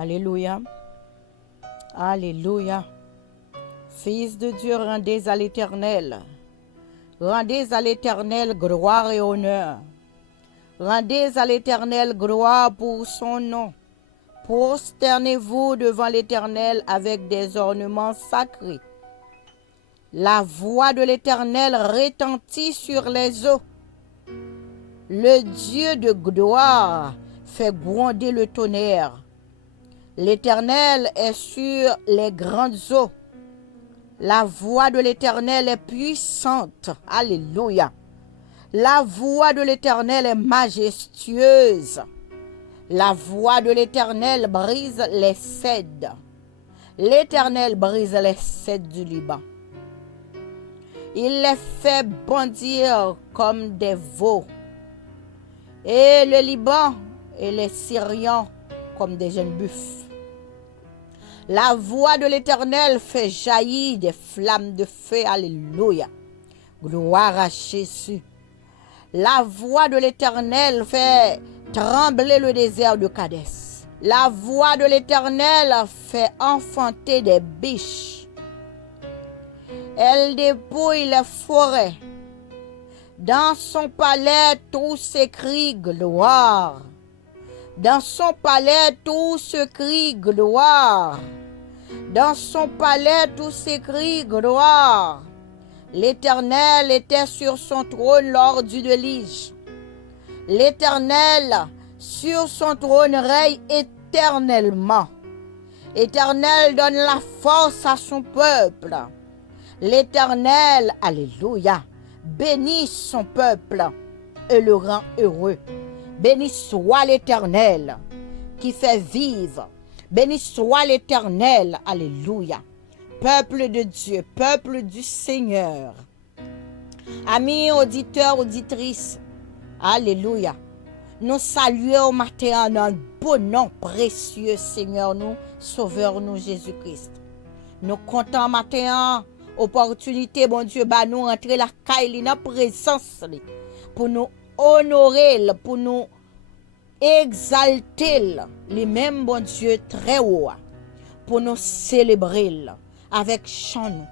Alléluia. Alléluia. Fils de Dieu, rendez à l'Éternel. Rendez à l'Éternel gloire et honneur. Rendez à l'Éternel gloire pour son nom. Prosternez-vous devant l'Éternel avec des ornements sacrés. La voix de l'Éternel retentit sur les eaux. Le Dieu de gloire fait gronder le tonnerre. L'Éternel est sur les grandes eaux. La voix de l'Éternel est puissante. Alléluia. La voix de l'Éternel est majestueuse. La voix de l'Éternel brise les cèdres. L'Éternel brise les cèdres du Liban. Il les fait bondir comme des veaux. Et le Liban et les Syriens comme des jeunes buffles. La voix de l'Éternel fait jaillir des flammes de feu. Alléluia. Gloire à Jésus. La voix de l'Éternel fait trembler le désert de Kadès. La voix de l'Éternel fait enfanter des biches. Elle dépouille les forêts. Dans son palais, tout s'écrie gloire. Dans son palais, tout se crie gloire. Dans son palais, tout s'écrie gloire. L'Éternel était sur son trône lors du déluge. L'Éternel sur son trône règne éternellement. L'Éternel donne la force à son peuple. L'Éternel, alléluia, bénit son peuple et le rend heureux. Béni soit l'Éternel qui fait vivre. Béni soit l'Éternel, alléluia. Peuple de Dieu, peuple du Seigneur. Amis auditeurs, auditrices, alléluia. Nous saluons au matin dans le beau nom précieux, Seigneur, nous, Sauveur, nous, Jésus-Christ. Nous comptons matin, opportunité, bon Dieu, bah nous rentrer la caille, dans la présence, pour nous honorer, pour nous exalter, les mêmes, bon Dieu, très haut, pour nous célébrer avec chant,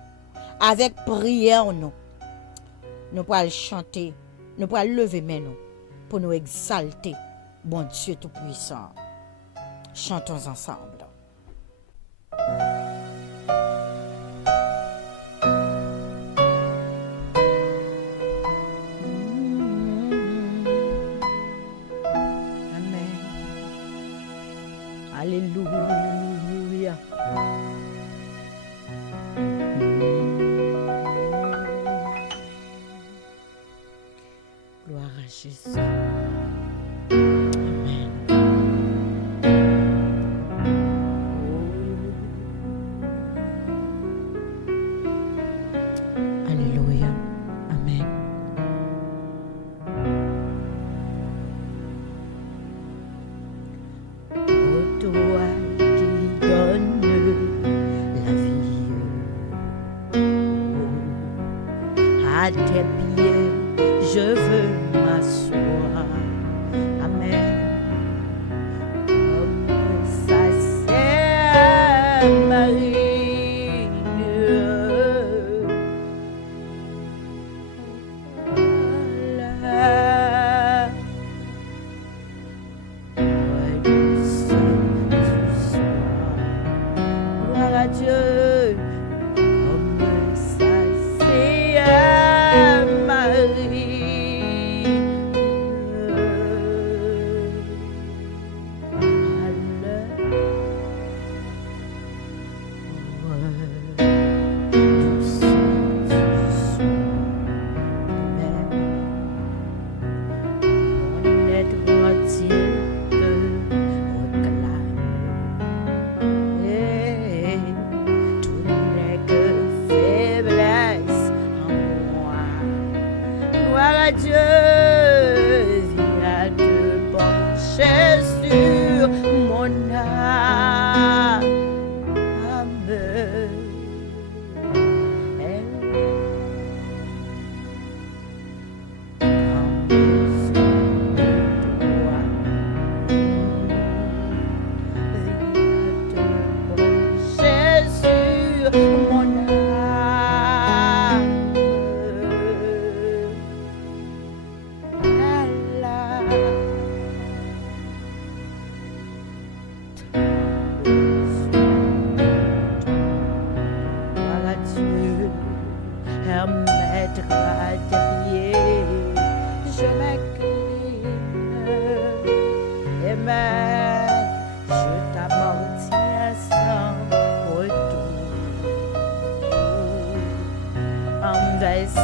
avec prière, nous pourrons chanter, nous pourrons lever main, pour nous exalter, bon Dieu Tout-Puissant. Chantons ensemble. Amen. Alléluia. Gloire à Jésus. Amen. Alléluia. Amen. Ô toi qui donnes la vie, à tes pieds je veux m'asseoir. Amen. Comme ça c'est Marie. Voilà. Ouais, du sein du soir. Gloire à Dieu. Comme ça c'est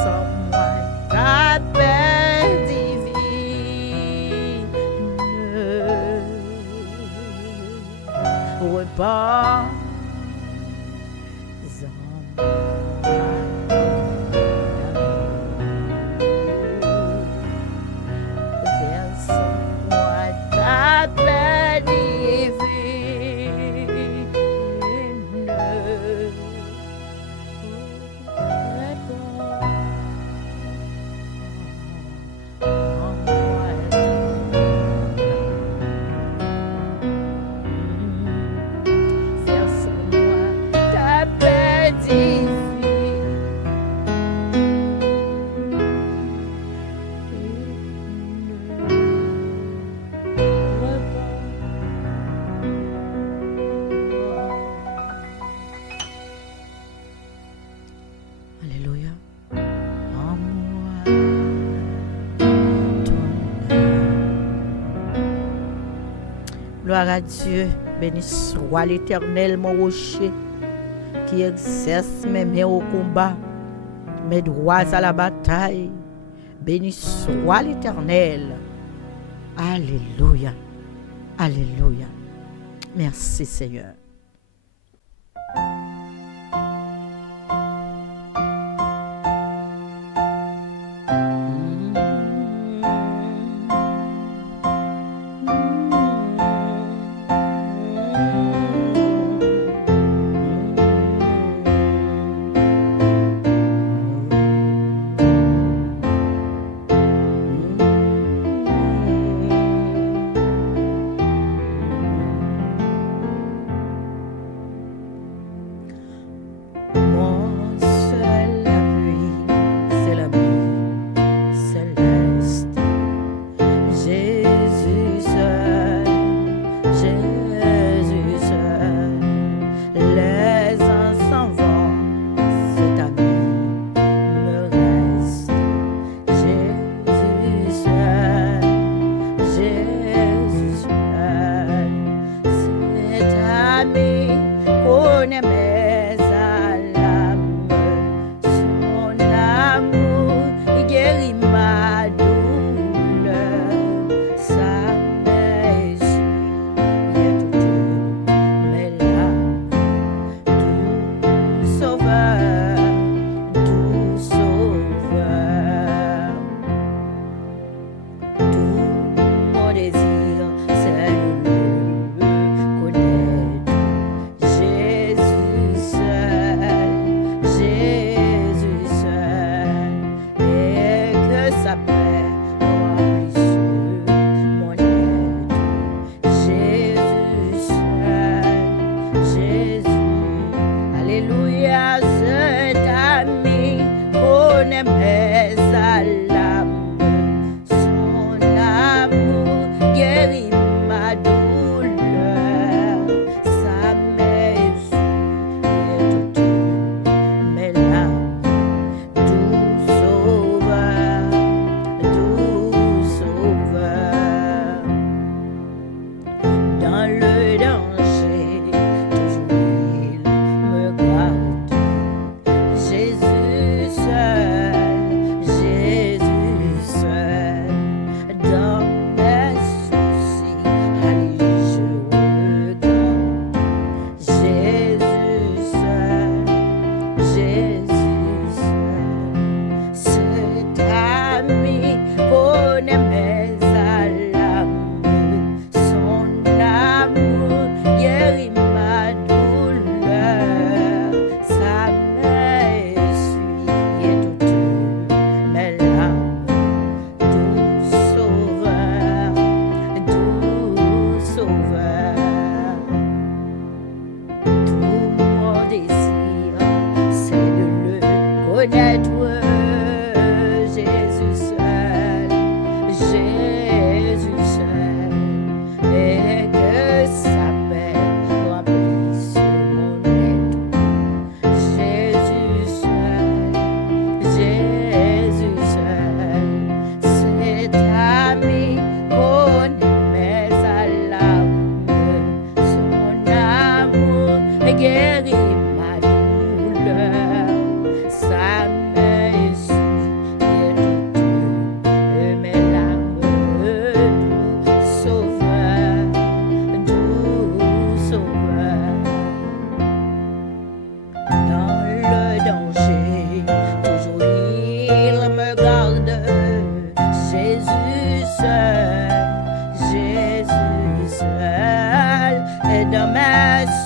sans moi ta paix divine. Repose gloire à Dieu, béni soit l'Éternel, mon rocher, qui exerce mes mains au combat, mes droits à la bataille. Béni soit l'Éternel. Alléluia. Alléluia. Merci Seigneur. Jésus.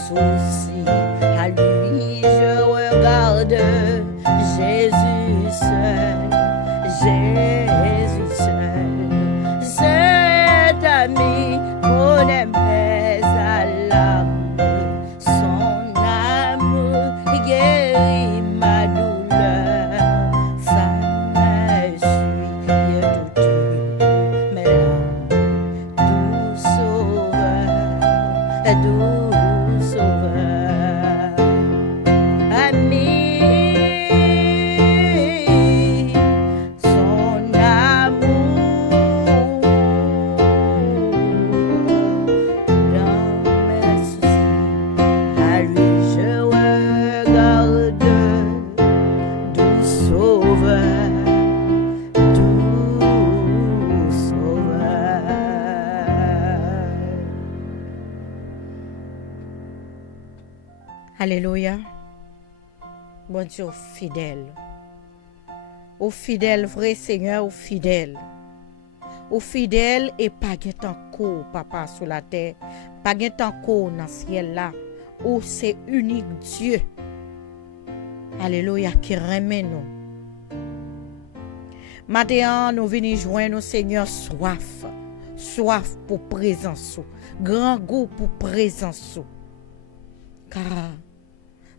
soucis. À lui je regarde, Jésus seul, Jésus seul. Cet ami qu'on aimait à l'âme, son amour guérit ma douleur. Ça me suit tout, mais là, doux sauveur, doux sauveur, ami, son amour dans mes soucis. À lui je regarde, doux sauveur, doux sauveur. Alléluia. Bon Dieu, fidèle. Au fidèle, vrai Seigneur, au fidèle. Au fidèle et pas tant ko, papa, sur la terre. Pas tant ko dans le ciel là. Où c'est unique Dieu. Alléluia, qui remet nous. Maintenant, nous venons joindre Seigneur soif. Soif pour présence. Grand goût pour présence. Car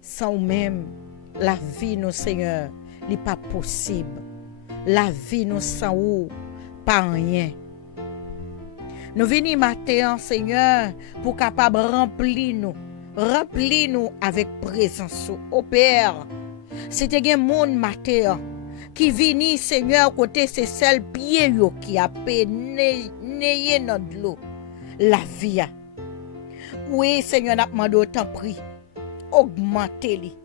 sans même la vie, nos Seigneur, n'est pas possible. La vie, nous sans ou, pas rien. Nous venons matin, Seigneur, pour capable remplir nous avec présence. Au Père, c'était un monde matin qui vini, Seigneur, côté ces seuls pieds qui a péné dans de l'eau. La vie. Oui, Seigneur, n'a demandé autant prix. Augmentez-les.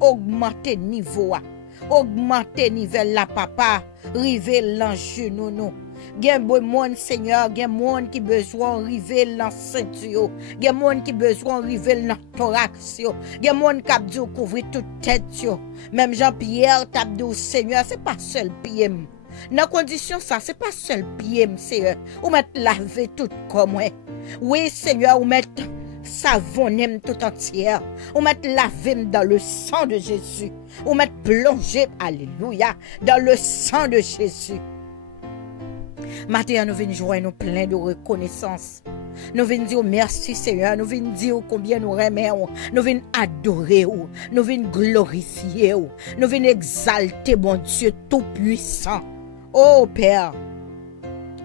Augmentez niveau. Augmentez niveau la papa. Rive l'ange nous. Gen bon monde Seigneur, gen monde qui besoin rive dans ceinture, gen monde qui besoin rive dans thorax yo, gen monde qui a dû couvrir toute tête yo. Même Jean-Pierre t'a dit Seigneur, c'est pas seul pied. Dans condition ça, c'est pas seul pied Seigneur. Ou mettre laver tout comme moi. Oui Seigneur, ou mettre savon tout entière. Ou mettre laver dans le sang de Jésus. Ou mettre plonger, alléluia, dans le sang de Jésus. Maintenant, nous venons jouer nous plein de reconnaissance. Nous venons dire merci Seigneur. Nous venons dire combien nous aimons. Nous venons adorer. Nous venons glorifier. Nous venons exalter mon Dieu tout puissant. Oh Père,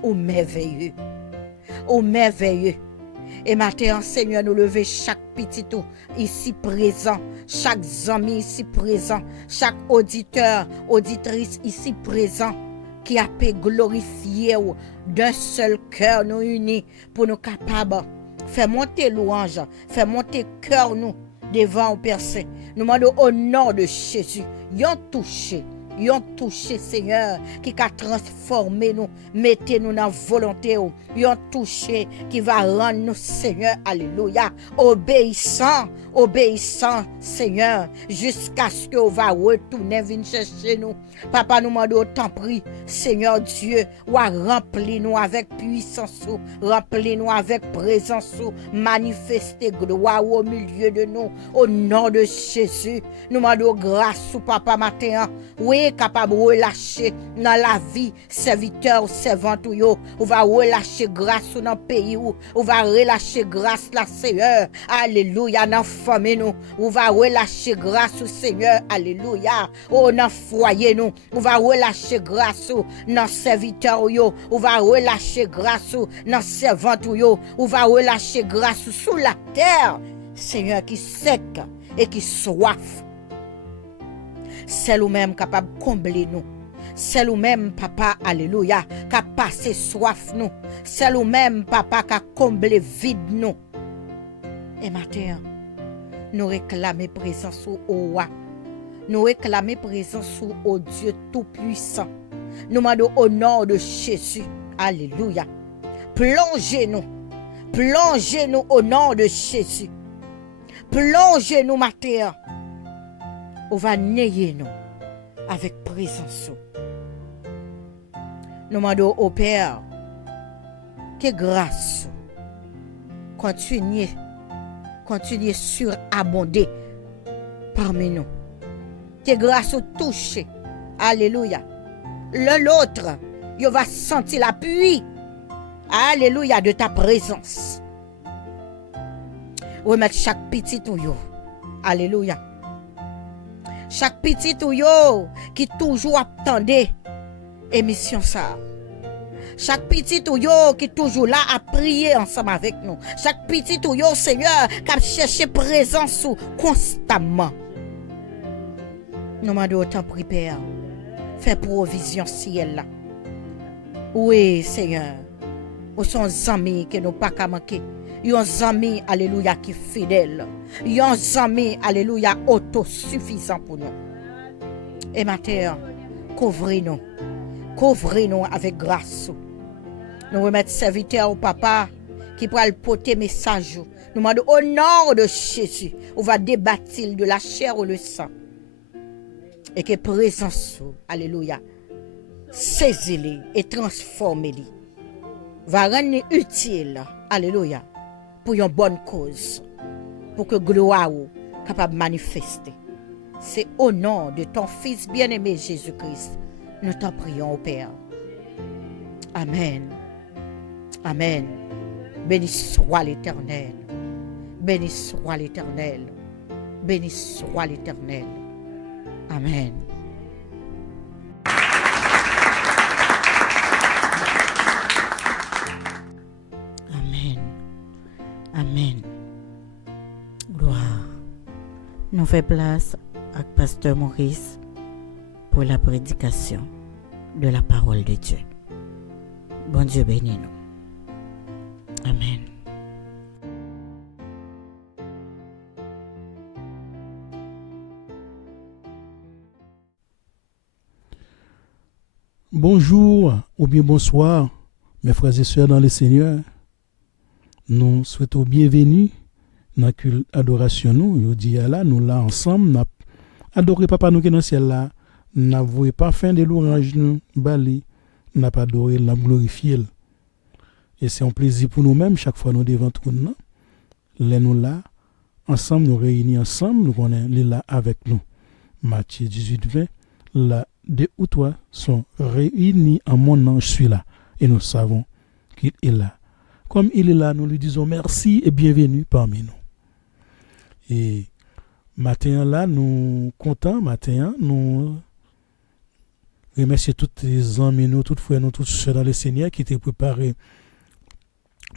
ô merveilleux. Ô merveilleux. Et maintenant, Seigneur, nous levons chaque petit tout ici présent, chaque ami ici présent, chaque auditeur, auditrice ici présent, qui a pu glorifier d'un seul cœur nous unis pour nous capables faire monter louange, faire monter cœur nous devant au Père Saint. Nous demandons au nom de Jésus, yon touché Seigneur qui a transformé nous, mettez nous dans volonté, yon touché qui va rendre nous Seigneur, alléluia, obéissant Seigneur, jusqu'à ce que on va retourner venir chercher nous. Papa nous demande autant prix, Seigneur Dieu, ou remplir nous avec puissance, remplir nous avec présence, manifester gloire au milieu de nous, au nom de Jésus. Nous demandons grâce, papa matin, oui, capable de relâcher dans la vie, serviteur, servante, ou va relâcher grâce dans le pays, ou va relâcher grâce la Seigneur, alléluia, dans famille nous, ou va relâcher grâce au Seigneur, alléluia, ou dans foyer nous, ou va relâcher grâce dans serviteur yo, ou va relâcher grâce dans servante yo, ou va relâcher grâce sous la terre, Seigneur qui sec et qui soif. C'est lui-même capable de combler nous. C'est lui-même, papa, alléluia, qui a passé soif nous. C'est lui-même, papa, qui a comblé vide nous. Et maintenant, nous réclamons présence au roi. Nous réclamons présence au Dieu Tout-Puissant. Nous demandons au nom de Jésus. Alléluia. Plongez-nous au nom de Jésus. Plongez-nous, matin. On va nier nous avec présence. Nous demandons au Père que grâce continue continue surabonder parmi nous. Que grâce au toucher. Alléluia. L'autre, il va sentir l'appui. Alléluia de ta présence. Remettre chaque petit ou yo. Alléluia. Chaque petit ou yo qui toujours attendait émission ça. Chaque petit ou yo qui toujours là à prier ensemble avec nous. Chaque petit ou yo, Seigneur, qui a cherché présence constamment. Nous demandons autant prier, Père. Fais provision ciel là. Oui, Seigneur. Nous sommes amis que nous pas qu'à manquer. Yon amis, alléluia, qui fidèle. Yon amis, alléluia, autosuffisant pour nous. Et maintenant, couvrez-nous. Couvrez-nous avec grâce. Nous remettons serviteur au papa qui pourra le porter message. Nous demandons au nom de Jésus. On va débattre de la chair ou le sang. Et que présence, alléluia, saisis-les et transformez-les. Va rendre utile, alléluia, pour une bonne cause. Pour que gloire soit capable de manifester. C'est au nom de ton Fils bien-aimé Jésus-Christ. Nous t'en prions au Père. Amen. Amen. Béni soit l'Éternel. Béni soit l'Éternel. Béni soit l'Éternel. Amen. Amen. Amen. Gloire. Nous faisons place à Pasteur Maurice pour la prédication de la parole de Dieu. Bon Dieu bénis nous. Amen. Bonjour ou bien bonsoir, mes frères et sœurs dans le Seigneur. Nous souhaitons bienvenue dans la culte adoration. Nous disons là, nous là ensemble, nous adorons Papa nous qui est dans le ciel là. Nous n'avons pas fin de l'orange, nous bali, nous n'avons pas adoré, nous avons glorifié. Et c'est un plaisir pour nous-mêmes, chaque fois nous devant trône. Nous là, ensemble, nous réunis ensemble, nous connaissons les là avec nous. Matthieu 18, 20, là. Deux ou trois sont réunis en mon nom, je suis là. Et nous savons qu'il est là. Comme il est là, nous lui disons merci et bienvenue parmi nous. Et matin là, nous contents, matin, nous remercions tous les amis, nous, toutes frères, nous, tous ceux dans le Seigneur qui étaient préparés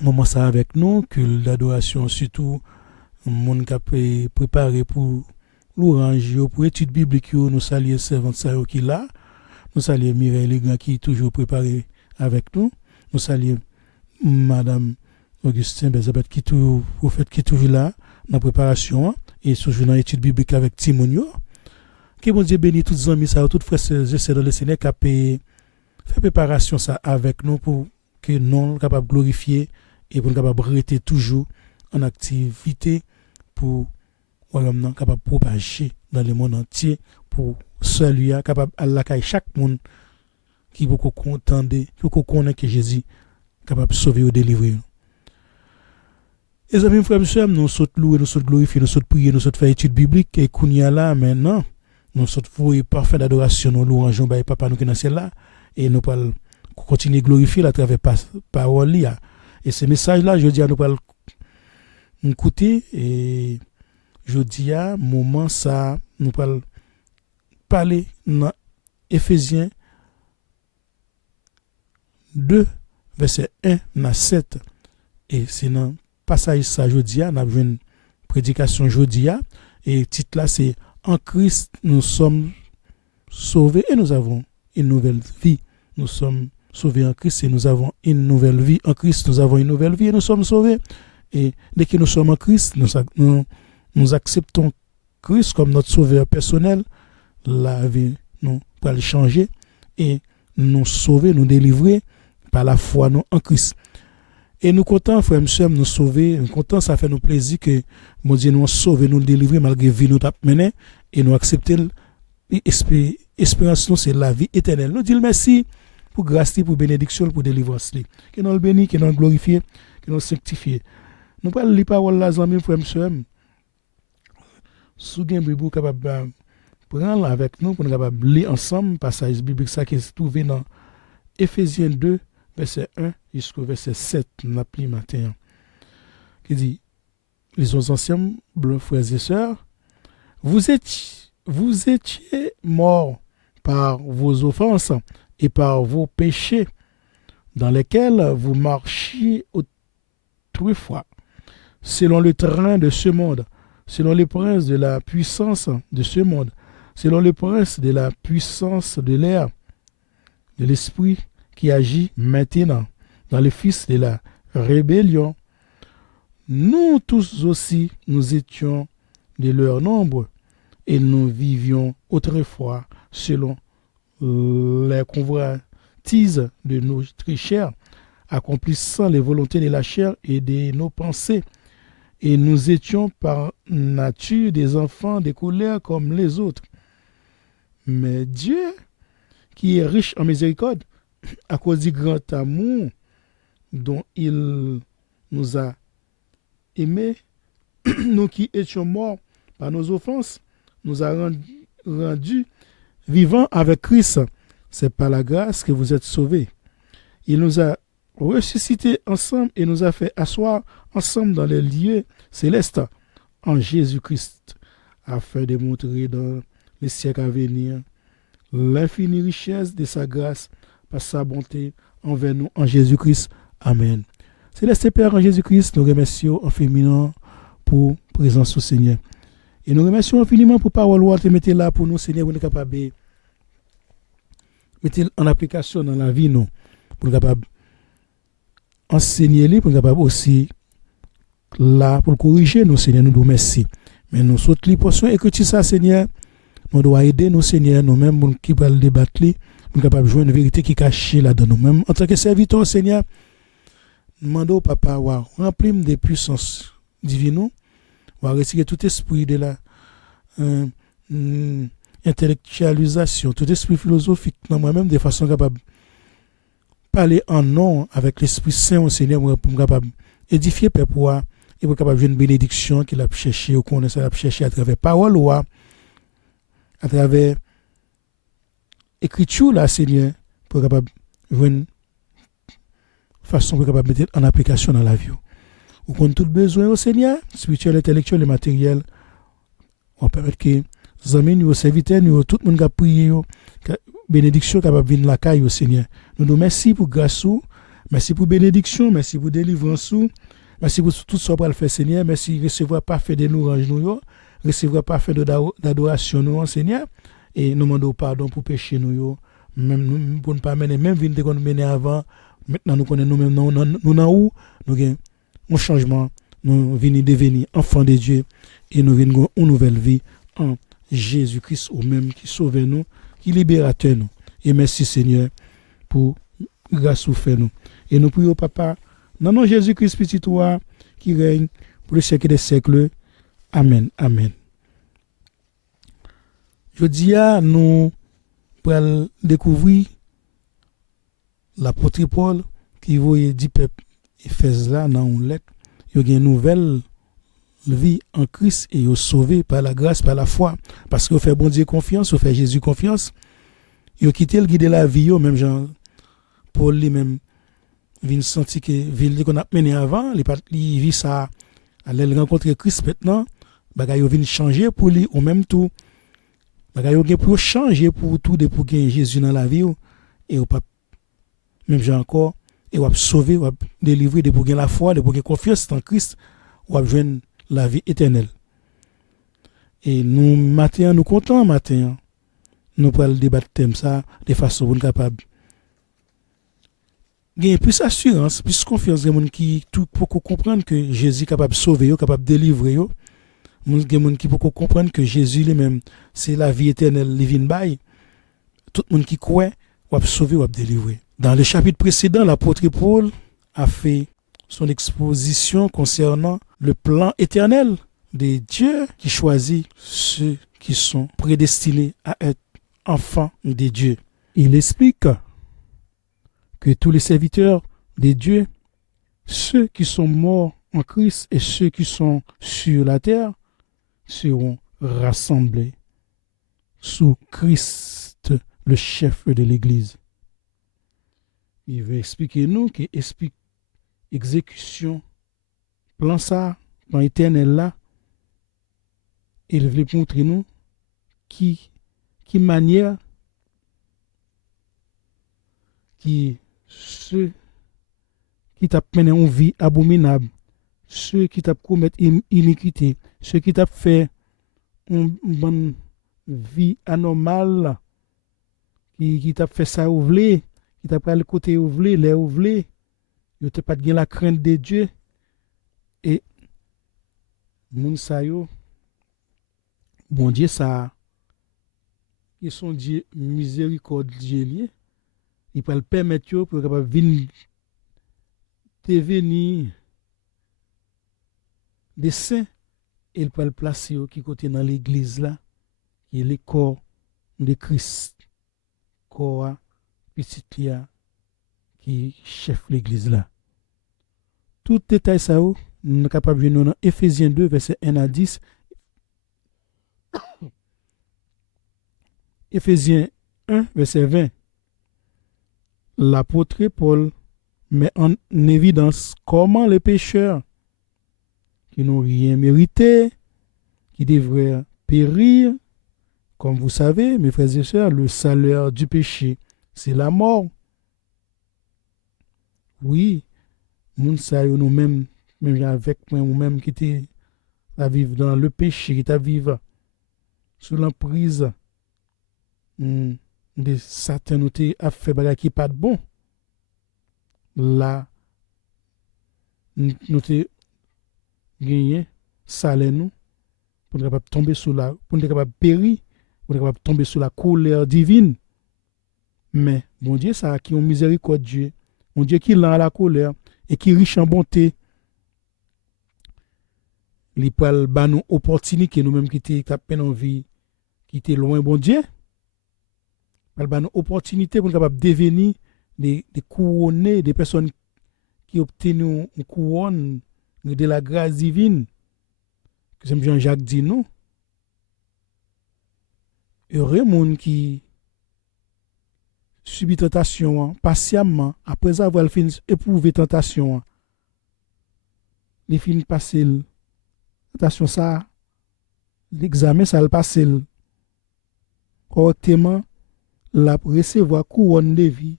moment ça avec nous, que l'adoration, surtout, le monde qui a préparé pour l'orange, pour l'étude biblique, nous saluons servant qui est là. Nous saluons Mireille Legrand qui est toujours préparé avec nous. Nous saluons Madame Augustin Bezabet qui est toujours là dans la préparation et toujours dans l'étude biblique avec Timonio. Que mon Dieu bénisse tous les amis, toutes les frères et sœurs dans le Seigneur qui ont fait préparation ça avec nous pour que nous soyons capables de glorifier et pour nous capables de rester toujours en activité pour capable de propager dans le monde entier pour celui capable de chaque monde qui peut contenter, qui peut connaître que Jésus est capable de sauver ou délivrer. Et amis, frères et sœurs, nous sommes loués, nous sommes glorifiés, nous sommes priés, nous sommes fait étude biblique et qu'on y a là maintenant, nous sommes voués parfait d'adoration, nous louangeons Papa nous qui est dans le ciel là et nous allons continuer à glorifier à travers parole là. Et ce message là, je dis à nous allons écouter et je dis à moment ça, nous allons parler dans Éphésiens 2, verset 1 à 7. Et c'est dans le passage ça, je dis à, nous avons une prédication je dis à, et le titre là c'est En Christ, nous sommes sauvés et nous avons une nouvelle vie. Nous sommes sauvés en Christ et nous avons une nouvelle vie. En Christ, nous avons une nouvelle vie et nous sommes sauvés. Et dès que nous sommes en Christ, nous acceptons Christ comme notre sauveur personnel. La vie nous va le changer et nous sauver, nous délivrer par la foi nous en Christ. Et nous comptons, frères et sœurs, nous sauver. Nous comptons, ça fait nous plaisir que mon Dieu nous sauve, nous délivrer malgré la vie nous tape mené et nous accepter l'espérance nous c'est la vie éternelle. Nous disons merci pour grâce, pour bénédiction, pour délivrance. Que nous le bénisse, que nous le glorifions, que nous le sanctifions. Nous pas lire parole la zami frère monsieur. Sou gen Bible capable prendre avec nous pour nous capable lire ensemble passage biblique ça qui est trouvé dans Éphésiens 2 verset 1 jusqu'au verset 7 n'a pli matin. Qui dit les anciens frères et sœurs, vous étiez morts par vos offenses et par vos péchés dans lesquels vous marchiez autrefois, selon le train de ce monde, selon les princes de la puissance de ce monde, selon le prince de la puissance de l'air, de l'esprit qui agit maintenant dans les fils de la rébellion. Nous tous aussi, nous étions de leur nombre et nous vivions autrefois selon les convoitises de notre chair, accomplissant les volontés de la chair et de nos pensées. Et nous étions par nature des enfants de colère comme les autres. Mais Dieu, qui est riche en miséricorde, à cause du grand amour dont il nous a aimés, nous qui étions morts par nos offenses, nous a rendus vivants avec Christ. C'est par la grâce que vous êtes sauvés. Il nous a ressuscités ensemble et nous a fait asseoir ensemble dans les lieux célestes en Jésus-Christ, afin de montrer dans les siècles à venir l'infinie richesse de sa grâce par sa bonté envers nous en Jésus-Christ. Amen. Céleste Père en Jésus-Christ, nous remercions infiniment pour présence au Seigneur. Et nous remercions infiniment pour parole où tu mettez là pour nous, Seigneur, pour nous capables de mettre en application dans la vie, nous, pour nous capables enseigner, pour nous capables aussi là pour corriger nous, Seigneur, nous nous merci. Mais nous sautons les portions et que tu sais, Seigneur, nous devons aider nous, Seigneur, nous-mêmes qui va le débattre, pour nous capables de jouer une vérité qui est cachée là-dedans nous-mêmes. En tant que serviteur, Seigneur, nous demandons au Papa, remplir des puissances divines, va retirer tout esprit de la intellectualisation, tout esprit philosophique dans moi-même de façon capable de parler en nom avec l'Esprit Saint au Seigneur pour capable édifier Père pour et pour capable une bénédiction qu'il a cherché ou qu'on a cherché à travers parole ou à travers écriture là Seigneur pour capable une façon pour capable mettre en application dans la vie. Ou qu'on tout besoin au Seigneur, spirituel, intellectuel et matériel, on permet que les amis, nos serviteurs, tout le monde qui a prié, bénédiction capable de venir la caille au Seigneur. Nous nous merci pour grâce, merci pour bénédiction, merci pour délivrance, merci pour tout ce qu'on va faire Seigneur, merci recevoir parfait de louanges nous, recevoir parfait d'adoration nous Seigneur, et nous demandons pardon pour pécher nous, même pour ne pas mener, même venir qu'on mener avant, maintenant nous connaissons nous-mêmes, nous où, nous avons un changement, nous venons devenir enfants de Dieu et nous venons une nouvelle vie en Jésus-Christ, au même qui sauve nous, qui libérateur nous. Et merci Seigneur pour grâce ou fait nous. Et nous prions Papa, dans nom Jésus-Christ petit toi qui règne pour le siècle des siècles. Amen. Amen. Je dis à nous pour découvrir l'apôtre Paul qui voyait 10 peuples Éphèse là dans une lettre, il y a une nouvelle vie en Christ et ils sauvé par la grâce, par la foi, parce qu'ils fait bon Dieu confiance, ils fait Jésus confiance. Ils ont quitté le guide de la vie, même Jean Paul lui-même vient sentir que ville qu'on a mené avant, il vit ça, aller rencontrer Christ maintenant, bagay yo vient changer pour lui au même tout. Bagay yo gen pour changer pour tout de pour gagner Jésus dans la vie et ou pas même Jean encore et ou sauver, ou délivrer de pour gagner la foi, de pour gagner confiance en Christ, ou joindre la vie éternelle. Et nous matin nous contents matin. Nous pourrons débattre thème ça de façon pour capable gagner plus assurance, plus confiance des gens qui tout pour comprendre que Jésus est capable de sauver, capable de délivrer yo. Des gens qui pour comprendre que Jésus lui-même c'est la vie éternelle living by. Tout le monde qui croit ou sauver ou délivrer. Dans le chapitre précédent, l'apôtre Paul a fait son exposition concernant le plan éternel de Dieu qui choisit ceux qui sont prédestinés à être enfants de Dieu. Il explique que tous les serviteurs de Dieu, ceux qui sont morts en Christ et ceux qui sont sur la terre seront rassemblés sous Christ, le chef de l'Église. Il veut expliquer nous que exécution, plan ça, plan éternel là, il veut montrer nous qui manière qui ceux qui t'a mené une vie abominable, ceux qui t'a commis iniquité, ceux qui t'a fait une bonne vie anormale, qui t'a fait ça ouvler, qui t'a pris le côté ouvler, les ouvler, il t'a pas de la crainte de Dieu. Et moun sa yo, bon Dieu ça, ils sont Dieu miséricordieux, il peut le permettre pour capable venir devenir des saints, il peut le placer qui côté dans l'église là, qui est le corps de Christ, corps petit lia qui chef l'église là. Tout détail ça nous sommes capables de dans Éphésiens 2 verset 1 à 10. Éphésiens 1 verset 20. L'apôtre Paul met en évidence comment les pécheurs qui n'ont rien mérité, qui devraient périr, comme vous savez, mes frères et sœurs, le salaire du péché, c'est la mort. Oui, nous-mêmes, même avec moi, nous-mêmes qui étaient à vivre dans le péché, qui étaient à vivre sous l'emprise de Satan, nous étaient à faire des choses qui pas de bon. Là, nous étaient gagné salaire nous pour être capable de tomber sous la, pour être capable de périr, pour être capable de tomber sous la colère divine. Mais bon Dieu, ça qui ont miséricorde Dieu, mon Dieu qui l'a à la colère et qui est riche en bonté, il peut nous opportunité nous-mêmes qui étaient à peine en vie, qui étaient loin bon Dieu, il peut nous opportunité pour être capable de devenir des couronnés, des personnes qui obtiennent une couronne de la grâce divine. Comme Jean-Jacques dit nous, heureux monde qui subit tentation patiemment après avoir éprouvé tentation, les fins passer tentation ça, l'examen ça le passer correctement, la recevoir couronne de vie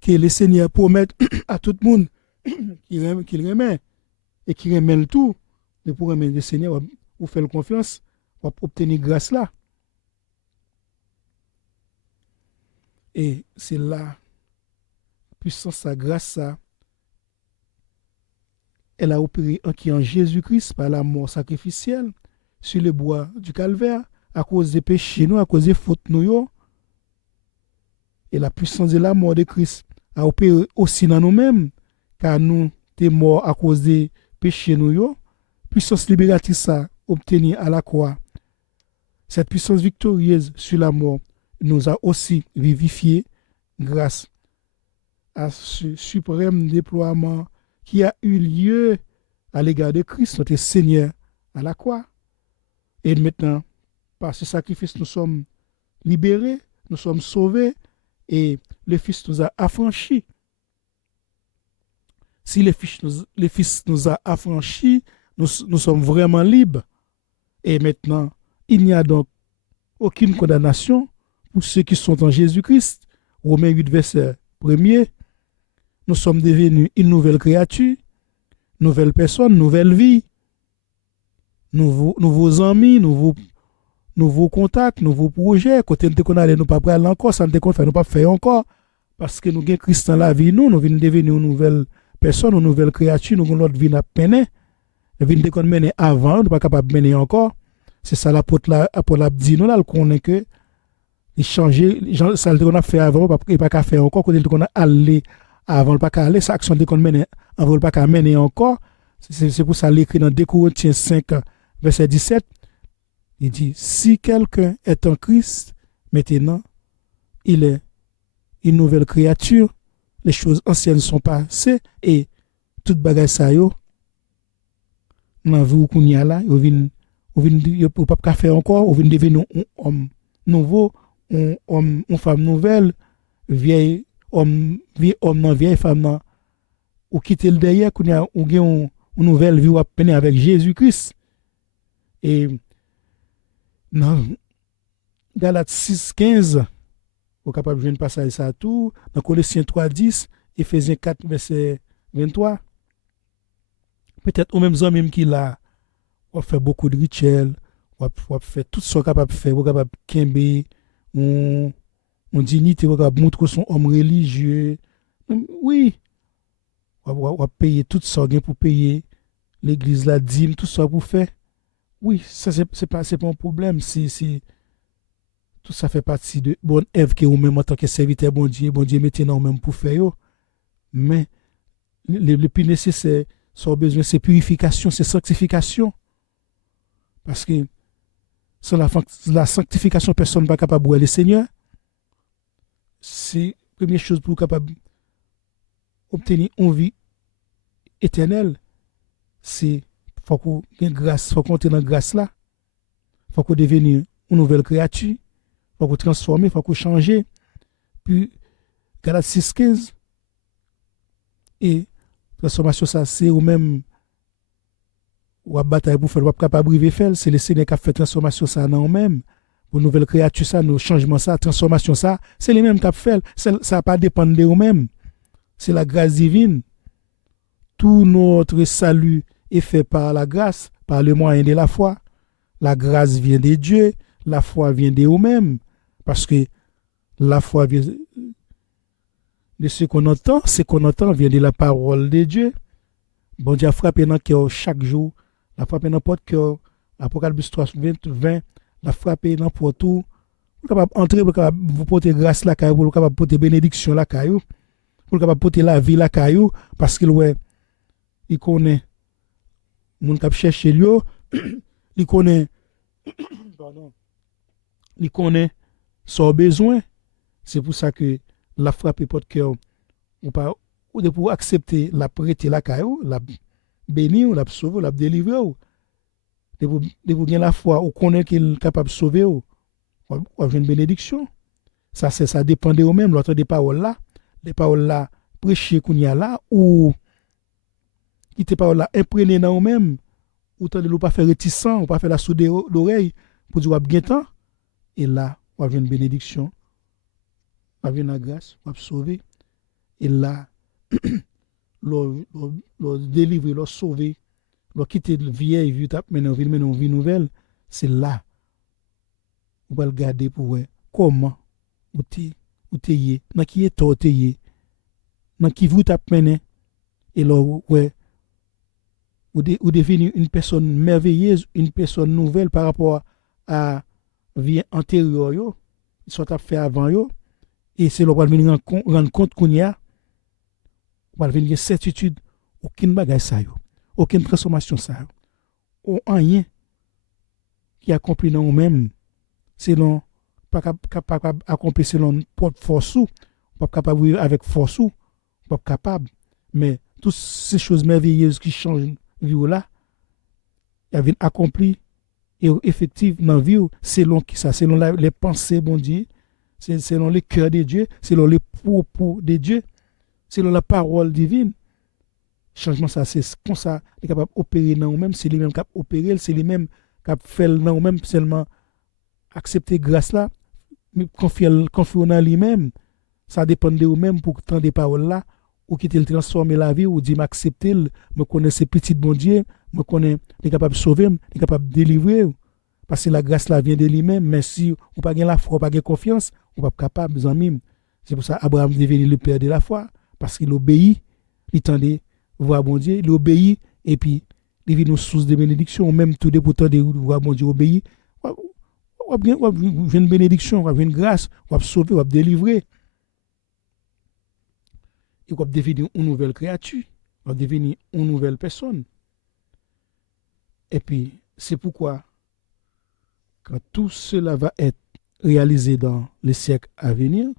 que le Seigneur promet à tout le monde qu'il remet et qui remet le tout, de pour remettre le Seigneur, vous faire confiance, pour obtenir grâce là. Et c'est là, puissance, sa grâce, ça, elle a opéré en Jésus-Christ par la mort sacrificielle sur le bois du calvaire, à cause des péchés, nous, à cause des fautes, nous. Et la puissance de la mort de Christ a opéré aussi dans nous-mêmes, car nous sommes morts à cause des péchés, nous. Puissance libératrice ça obtenue à la croix. Cette puissance victorieuse sur la mort nous a aussi vivifiés grâce à ce suprême déploiement qui a eu lieu à l'égard de Christ, notre Seigneur, à la croix. Et maintenant, par ce sacrifice, nous sommes libérés, nous sommes sauvés et le Fils nous a affranchis. Si le Fils nous a affranchis, nous sommes vraiment libres. Et maintenant, il n'y a donc aucune condamnation pour ceux qui sont en Jésus-Christ. Romains 8, verset 1er. Nous sommes devenus une nouvelle créature, nouvelle personne, nouvelle vie, nouveaux amis, nouveaux contacts, nouveaux projets. Quand on allait, nous pas prendre encore, ça ne faire, nous pas faire encore. Parce que nous avons Christ dans la vie, nous venons devenir une nouvelle personne, une nouvelle créature, nous avons notre vie à peine. Nous venons mener avant, nous ne sommes pas capables de mener encore. C'est ça l'apôtre a dit, nous là, connaît que il changer, ça qu'on a fait avant, il n'y a pas qu'à faire encore, quand on a allé avant, il n'y a pas qu'à aller, ça action qu'on mène avant, il n'y a pas qu'à mener encore. C'est pour ça l'écrit dans 2 Corinthiens 5, verset 17. Il dit, si quelqu'un est en Christ, maintenant, il est une nouvelle créature, les choses anciennes sont passées et toute bagaille ça yo dans vie qu'on y a là, ou pas faire encore, ou vient devenir un homme nouveau, une femme nouvelle, vieille homme non vieille femme non, ou quitter le derrière qu'on a ou une nouvelle vie ou peine avec Jésus-Christ. Et dans Galates 6:15, vous capable de jouer un passage ça tout, dans Colossiens 3:10, Éphésiens 4 verset 23. Peut-être au même gens même qui là, on fait beaucoup de rituels, on fait tout ce qu'on capable de faire, on capable de on dignité, on capable montrer son homme religieux. Oui, on va payer tout ça pour payer l'église la dîme, tout ça pour faire. Oui, ça c'est pas un problème si tout ça fait partie de bonne œuvre que vous même en tant que serviteur bon Dieu mettez dans même pour faire yo. Mais le plus nécessaire, son besoin c'est purification, c'est sanctification. Parce que sans la sanctification, personne n'est pas capable de voir le Seigneur. C'est la première chose pour capable obtenir une vie éternelle. C'est faut qu'on ait grâce, faut qu'on ait dans grâce là. Faut qu'on devienne une nouvelle créature. Faut qu'on transforme, faut qu'on change. Puis Galates 6:15 et transformation ça c'est ou même ou à bataille pour faire ou capable de faire, c'est le Seigneur qui a fait transformation ça dans nous-mêmes. Pour nouvelle créature ça, nos changements ça, transformation ça, c'est les mêmes qui a fait, ça n'a pas dépendre de nous-mêmes. C'est la grâce divine. Tout notre salut est fait par la grâce, par le moyen de la foi. La grâce vient de Dieu, la foi vient de nous-mêmes. Parce que la foi vient de ce qu'on entend vient de la parole de Dieu. Bon Dieu a frappé dans le cœur chaque jour, la frappe dans notre cœur, Apocalypse 3, 20, la frappe dans notre tout. Vous capable entrer, vous porter grâce la caillou, vous capable porter bénédiction la caillou, vous capable porter la vie la caillou, parce qu'il ouais, il connaît, mon cap chercher lui, il connaît, pardon, il connaît son besoin. C'est pour ça que la frappe porte cœur, ou de pour accepter la prêter la caillou, la bénir, la sauver, la délivrer. De vous gagner la foi, ou connaître qu'il est capable de sauver, ou avoir une bénédiction. Ça dépend de vous-même, l'autre des paroles là. Les paroles là, prêcher qu'on y a là, ou quitter paroles là, imprégner dans vous-même, ou tant de ne pas faire réticent, ou pas faire la sourde d'oreille, pour dire, bien temps. Et là, on avoir une bénédiction, on avoir une grâce, on va sauver. Et là, le délivrer, le sauver, le quitter le vieille vie, maintenant une vie nouvelle, c'est là. On va le garder pour voir comment ou t'es dans qui est toi t'es dans qui vous t'as mené et là ouais ou devenir une personne merveilleuse, une personne nouvelle par rapport à vie antérieure yo, soit à fait avant yo, et c'est là qu'on va venir rendre compte qu'on y a, on va venir certitude aucune bagage ça yo, aucune transformation ça yo, ou rien qui accompli dans nous-mêmes selon pas capable accomplir selon propre force ou pas capable vivre avec force ou pas capable, mais toutes ces choses merveilleuses qui changent vie là il y a accompli et effective dans vie selon qui ça, selon les pensées bon Dieu, c'est selon le cœur de Dieu, selon les propos de Dieu, selon la parole divine. Changement ça c'est comme ça est capable opérer dans nous-mêmes, c'est les mêmes qui opérer, c'est les mêmes qui fait dans nous-mêmes seulement accepter grâce là, mais confier en lui-même. Ça dépend de vous-même pour prendre des paroles là, ou quitter le transformer la vie, ou dire m'accepter, me connaître ces petits bon Dieu, me connaître, est capable de sauver, est capable de délivrer. Parce que la grâce là vient de lui-même, mais si vous pas la foi, pas confiance, vous pas capable, mes amis. C'est pour ça Abraham devient le père de la foi, parce qu'il obéit, il tendait voir bon Dieu, il obéit, et puis il devient une source de bénédiction, même tout de pourtant de voir bon Dieu obéit. Ou une bénédiction, ou une grâce, ou sauver, ou délivrer. Et ou devenir une nouvelle créature, ou devenir une nouvelle personne. Et puis, c'est pourquoi, quand tout cela va être réalisé dans les siècles à venir,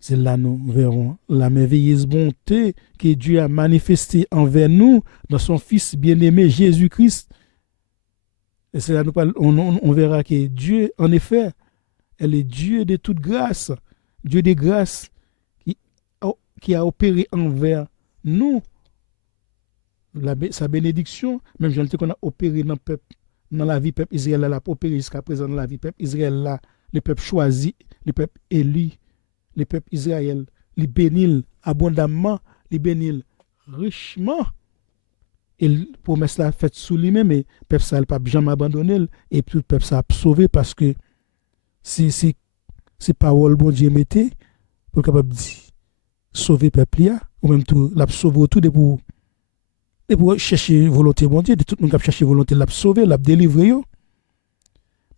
C'est là nous verrons la merveilleuse bonté que Dieu a manifestée envers nous dans son Fils bien-aimé Jésus-Christ. Et c'est là nous on verra que Dieu, en effet, elle est Dieu de toute grâce, Dieu des grâces qui a opéré envers nous sa bénédiction, même j'en qu'on a opéré dans la vie peuple Israël, elle a opéré jusqu'à présent dans la vie peuple Israël, là, le peuple choisi, le peuple élu, le peuple Israël, les bénil abondamment, les bénil richement. Et la promesse là faite sous lui-même, mais le peuple ça n'a pas jamais abandonné, et tout le peuple ça a sauvé parce que c'est parole bon Dieu mettait pour capable de sauver le peuple là, ou même tout l'a sauver tout de pour chercher volonté bon Dieu, de tout le monde qui a cherché volonté l'a sauver, l'a délivrer yo.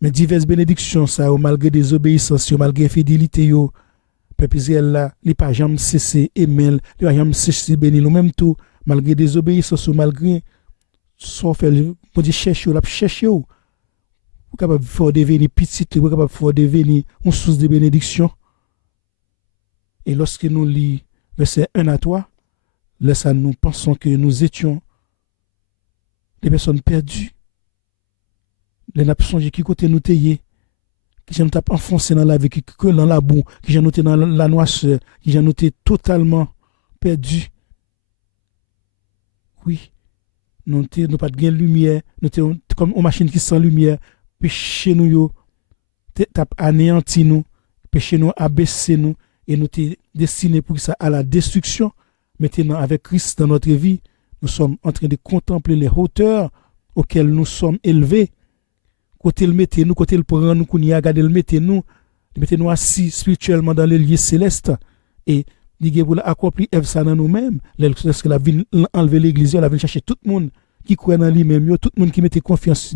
Mais diverses bénédictions ça malgré désobéissance, malgré infidélité yo, peuple Israël là, il pas jamais cessé aimer, il pas jamais cessé bénir nous même tout malgré désobéissance ou malgré son fait pour dire chercher l'a chercher ou capable faire devenir petit, ou capable faire devenir une source de bénédiction. Et lorsque nous lisons verset 1 à 3, là ça nous pensons que nous étions des personnes perdues. Les nappes qui côté nous taillé, qui nous t'a enfoncé dans la vie, qui dans la boue, qui nous dans la noirceur, qui nous totalement perdus. Oui, nous n'avons pas de lumière, nous sommes comme une machine qui sans lumière, péché nous t'a anéanti nous, péché nous abaissé nous, et nous sommes destinés pour ça à la destruction. Maintenant, avec Christ dans notre vie, nous sommes en train de contempler les hauteurs auxquelles nous sommes élevés. Côté le mettez nous, côté le prend nous, qu'on y a regardé le mettez nous assis spirituellement dans les lieux célestes. Et nous pour accomplir ça dans nous-mêmes. Lorsque la vie enlever l'église, la vie chercher tout le monde qui croit dans lui-même, tout le monde qui mettait confiance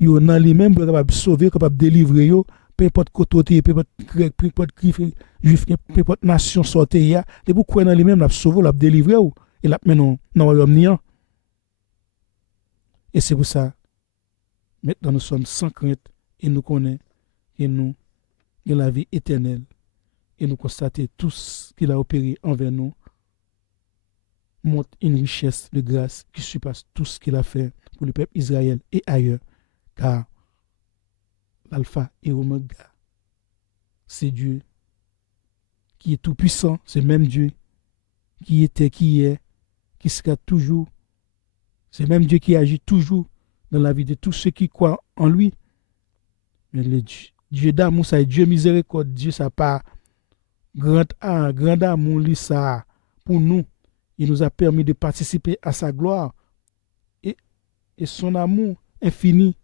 dans lui-même, pour capable sauver, capable délivrer, peu importe côté, peu importe grec, peu importe juif, peu importe nation sortie, de pour croire dans lui-même, la sauver, la délivrer, et la maintenant dans le royaume niant. Et c'est pour ça, maintenant nous sommes sans crainte et nous connaissons et nous avons la vie éternelle. Et nous constatons tout ce qu'il a opéré envers nous montre une richesse de grâce qui surpasse tout ce qu'il a fait pour le peuple Israël et ailleurs. Car l'alpha et l'oméga, c'est Dieu qui est tout puissant, c'est même Dieu qui était, qui est, qui sera toujours. C'est même Dieu qui agit toujours dans la vie de tous ceux qui croient en lui. Mais le Dieu d'amour, ça est Dieu miséricorde, Dieu ça pas grand amour, lui, ça pour nous. Il nous a permis de participer à sa gloire et son amour infini.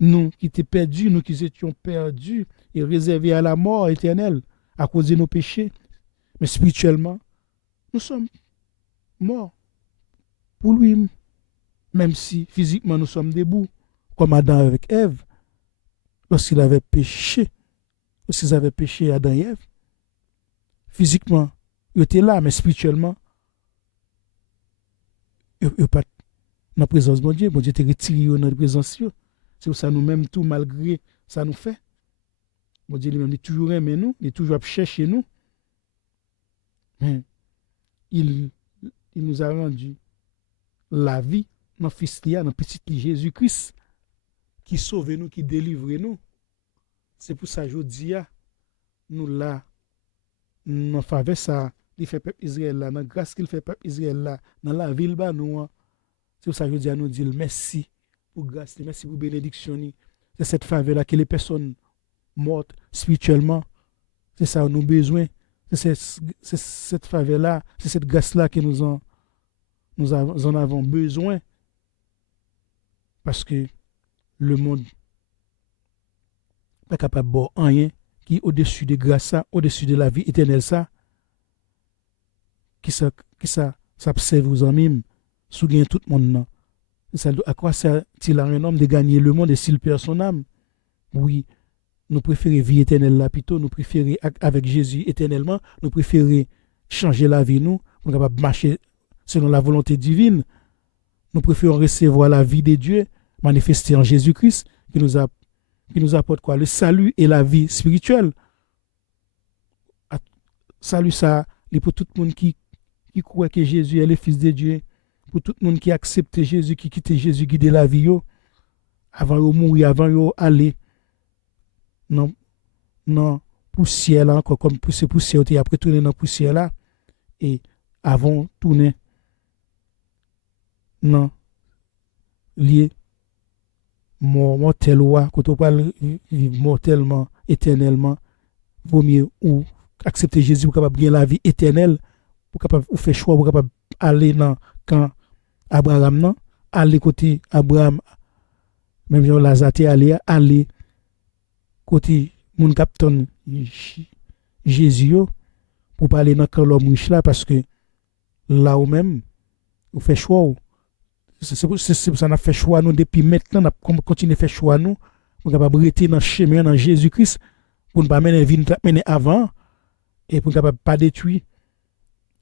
Nous qui étions perdus, nous qui étions perdus et réservés à la mort éternelle à cause de nos péchés. Mais spirituellement, nous sommes morts pour lui. Même si physiquement nous sommes debout, comme Adam avec Ève, lorsqu'ils avaient péché, Adam et Ève, physiquement, ils étaient là, mais spirituellement, ils n'étaient pas dans la présence de Dieu. Bon Dieu était retiré dans la présence. C'est pour ça nous-mêmes, tout malgré ça nous fait. Bon Dieu lui-même, il est toujours aimé nous, il est toujours cherché nous. Mais il nous a rendu la vie dans le Fils, dans le petit Jésus-Christ, qui sauve nous, qui délivre nous. C'est pour ça que je dis, nous là, nous faveur ça, il fait peuple Israël là, dans la grâce qu'il fait peuple Israël là, dans la ville, nous. C'est pour ça que je dis à nous dire merci pour grâce, merci pour bénédiction. C'est cette faveur là que les personnes mortes spirituellement, c'est ça nous besoin. C'est cette faveur là, c'est cette grâce là que nous en avons besoin. Parce que le monde n'est pas capable de boire rien qui est au-dessus de grâce, ça, au-dessus de la vie éternelle, ça, qui ça observe aux amis, sous gain tout le monde. Ça, à quoi sert-il à un homme de gagner le monde et s'il perd son âme? Oui, nous préférons vie éternelle là, plutôt, nous préférons avec Jésus éternellement, nous préférons changer la vie, nous, pour capable marcher selon la volonté divine. Nous préférons recevoir la vie de Dieu manifestée en Jésus-Christ qui nous apporte quoi? Le salut et la vie spirituelle. Salut ça, c'est pour tout le monde qui croit que Jésus est le Fils de Dieu, pour tout le monde qui accepte Jésus, qui quitte Jésus, qui de la vie, avant de mourir, avant de aller dans poussière là, encore comme pousser poussière, et après tourner dans poussière là, et avant tourner dans lié mortel quand on parle vivre mortellement, éternellement, vaut mieux ou accepter Jésus pour capable gagner la vie éternelle, pour capable ou faire choix pour capable aller dans quand Abraham non, aller côté Abraham, même Jean Lazare aller côté mon capitaine Jésus pour parler dans quand l'homme riche là, parce que là ou même ou fait choix. C'est pour ça qu'on a fait choix nous depuis maintenant, on continue à faire choix nous pour capable rester dans le chemin dans Jésus-Christ, pour ne pas mener avant, et pour ne pas détruire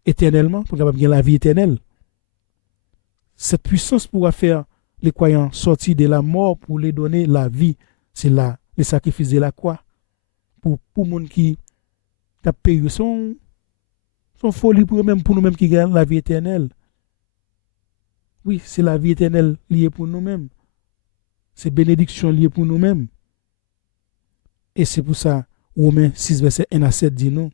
éternellement, pour capable gagner la vie éternelle. Cette puissance pourra faire les croyants sortir de la mort pour les donner la vie. C'est là le sacrifice de la croix. Pour les gens qui ont payé son folie pour nous-mêmes qui gagnent la vie éternelle. Oui, c'est la vie éternelle liée pour nous-mêmes. C'est bénédiction liée pour nous-mêmes. Et c'est pour ça, Romains 6, verset 1 à 7 dit nous,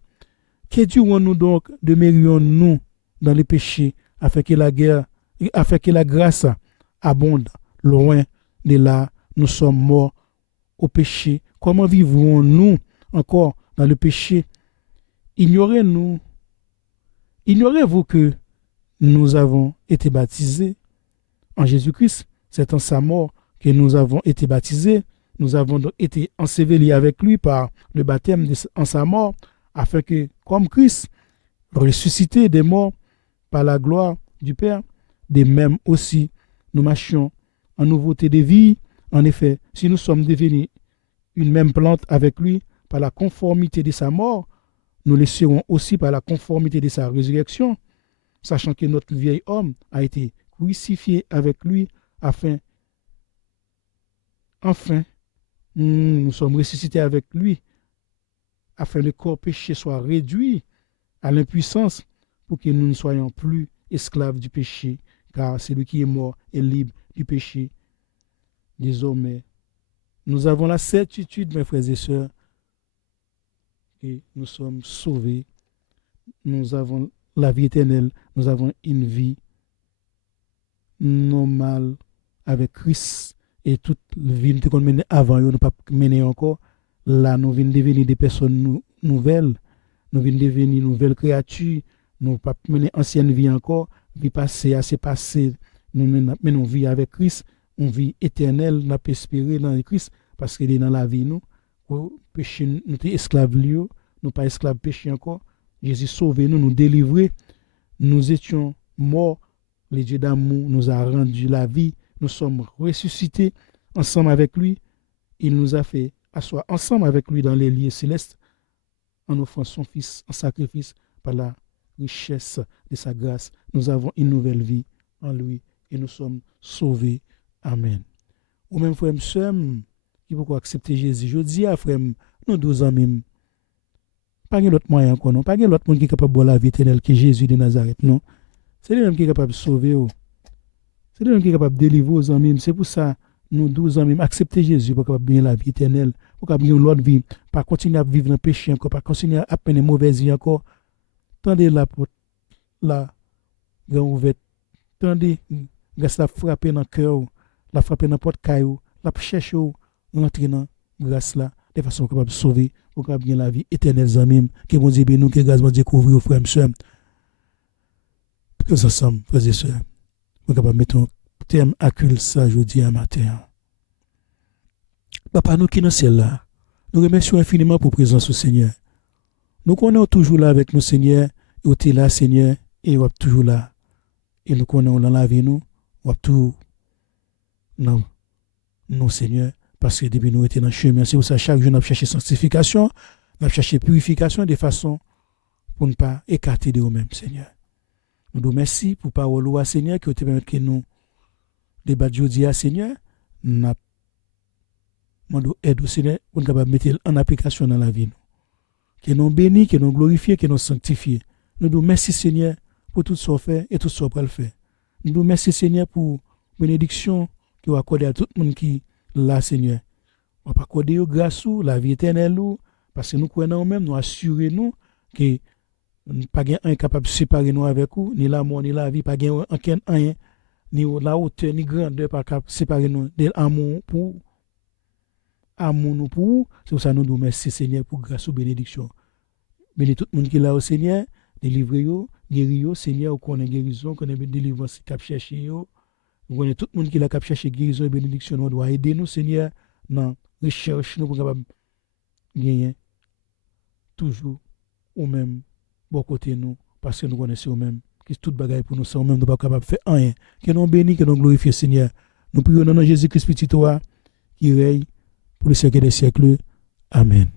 que dirons-nous donc demeurions-nous dans les péchés afin que la grâce abonde loin de là, nous sommes morts au péché. Comment vivrons-nous encore dans le péché? Ignorez-vous que nous avons été baptisés en Jésus-Christ? C'est en sa mort que nous avons été baptisés. Nous avons donc été ensevelis avec lui par le baptême en sa mort, afin que, comme Christ, ressuscité des morts par la gloire du Père, de même aussi nous marchions en nouveauté de vie. En effet, si nous sommes devenus une même plante avec lui par la conformité de sa mort, nous le serons aussi par la conformité de sa résurrection, sachant que notre vieil homme a été crucifié avec lui, enfin, nous sommes ressuscités avec lui, afin que le corps péché soit réduit à l'impuissance, pour que nous ne soyons plus esclaves du péché, car celui qui est mort est libre du péché. Désormais, nous avons la certitude, mes frères et sœurs, que nous sommes sauvés, nous avons la vie éternelle, nous avons une vie normale avec Christ, et toute la vie qu'on menait avant, nous ne pas mener encore. Là, nous venons devenir des personnes nouvelles, nous venons devenir nouvelles créatures, nous ne pas mener ancienne vie encore, vie passée, assez passée, nous menons vie avec Christ, une vie éternelle, nous avons espéré dans Christ, parce qu'il est dans la vie, nous, péché, nous sommes esclaves, nous pas esclaves péché encore. Jésus sauvé nous, nous délivré, nous étions morts, le Dieu d'amour nous a rendu la vie, nous sommes ressuscités ensemble avec lui, il nous a fait asseoir ensemble avec lui dans les lieux célestes, en offrant son Fils en sacrifice par la richesse de sa grâce. Nous avons une nouvelle vie en lui et nous sommes sauvés. Amen. Ou même frère, qui peut accepter Jésus. Je dis à frère, nous 12 ans même, pas de l'autre moyen encore, non. Pas de l'autre monde qui est capable de boire la vie éternelle que Jésus de Nazareth, non. C'est lui-même qui est capable de sauver. C'est lui-même qui est capable de délivrer aux hommes. C'est pour ça, nous 12 ans même, accepter Jésus pour capable bien la vie éternelle, pour capable bien l'autre vie, pas continuer à vivre dans le péché encore, pas continuer à peine mauvaise vie encore. Tendez la porte, la grande ouverte. Tendez, grâce la frapper dans le cœur, la frapper dans la porte caillou, la chercher, rentrer dans grâce là, de façon capable de sauver, pour capable bien la vie éternelle, même, que bon Dieu nous, que grâce bon Dieu couvre aux frères et sœurs. Que nous ensemble, frères et sœurs, pour capable mettre un terme à ça aujourd'hui à matin. Papa, nous qui nous sommes là, nous remercions infiniment pour la présence au Seigneur. Nous connaissons toujours là avec nous, Seigneur, et tu es là, Seigneur, et tu es toujours là. Et nous connaissons dans la vie, nous, tu es tout. Non, non, Seigneur, parce que depuis nous étions dans le chemin, c'est pour ça chaque jour nous cherchons sanctification, nous cherchons purification de façon pour ne pas écarter de nous-mêmes, Seigneur. Nous vous remercions pour la parole, Seigneur, qui te permet que nous débattions aujourd'hui, Seigneur. Nous aide au Seigneur pour nous mettre en application dans la vie. que nous bénis, que nous glorifions, que nous sanctifions. Nous disons merci Seigneur pour tout ce qu'on fait et tout ce qu'on peut le faire. Nous disons merci Seigneur pour bénédiction que vous accordez à tout le monde qui est là, Seigneur. On va accorder grâce ou la vie éternelle ou parce que nous croyons nous-mêmes, nous assurons nous que pas un capable de séparer nous avec vous, ni l'amour, ni la vie, pas rien, ni la hauteur, ni grandeur, pas capable de séparer nous de l'amour pour nous pour vous. C'est pour ça que nous disons merci Seigneur pour grâce ou bénédiction. Bénis tout le monde qui est là au Seigneur, délivrez-vous, guéris-vous, Seigneur, qu'on ait guérison, qu'on ait délivrance, cap chercher, vous connaissez tout le monde qui est là, cap chercher guérison et bénédiction, nous doit aider nous, Seigneur, dans la recherche, nous pour capable gagner toujours ou même bon côté nous, parce que nous connaissons nous-mêmes, que tout bagaille pour nous, c'est nous-mêmes, nous ne sommes pas capables de faire rien. Que nous bénissons, que nous glorifions, Seigneur. Nous prions dans Jésus-Christ, petit toi, qui règne pour les siècles des siècles. Amen.